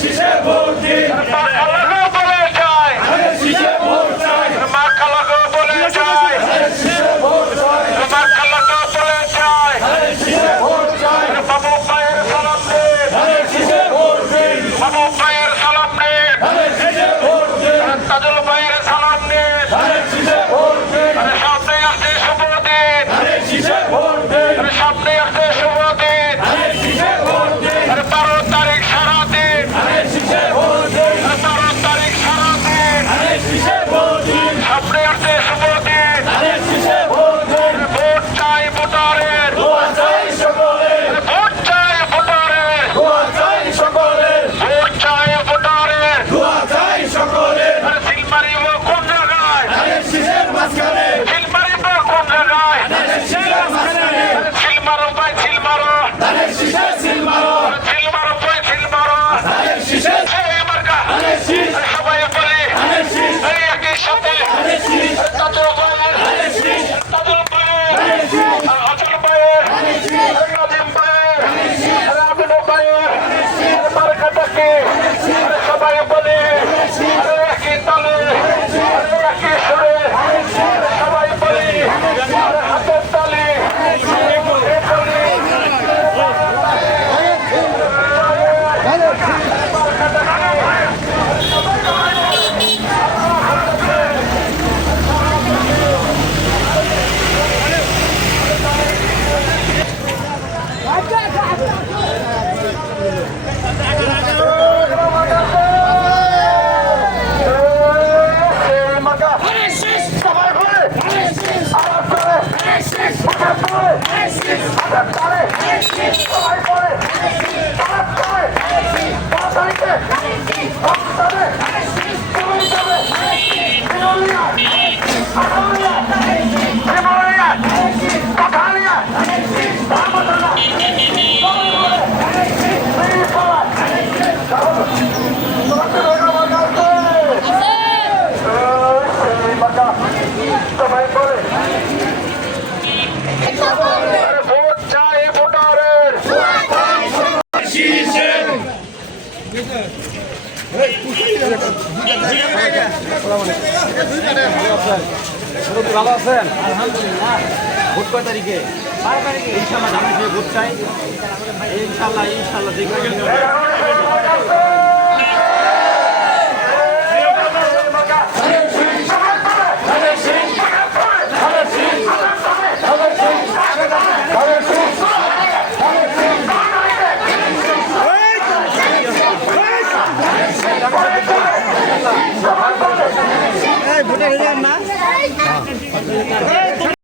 শিশে vote দিন বাংলার বারকাটাকে ভালো আছেন আলহামদুলিল্লাহ ভোট কয় তারিখে ইনশাল্লাহ ইনশাল্লাহ দেখবেন